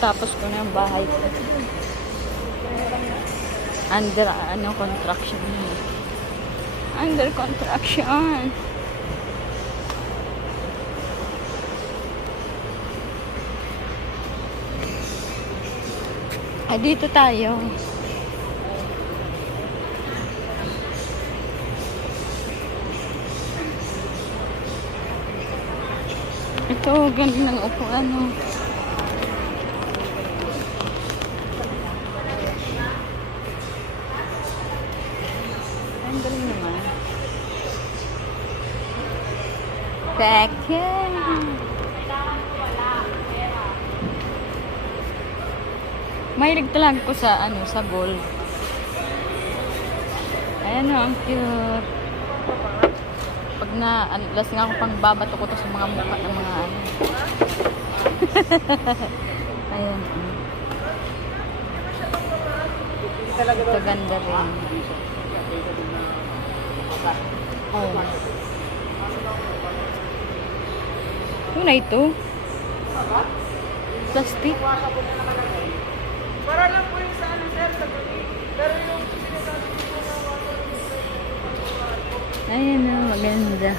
Matatapos ko na yung bahay ko. Under, construction. Under construction. Dito tayo. Ito, ganda ng upuan, no? Ang galing naman. Peke. Mahilig talaga ko sa, sa gold. Ayan, no, ang cute. Pag alas nga ako pang babato ko to sa mga mukha ng mga Ayan. Ito ganda rin. Oh. Ito na ito. Plastic. Para lang po yung sa sir, sa pero yung Ayan na, maganda.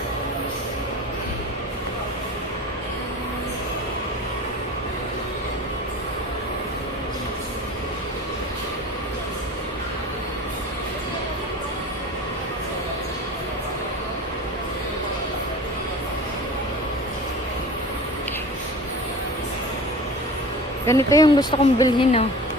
Ganito yung gusto kong bilhin, no?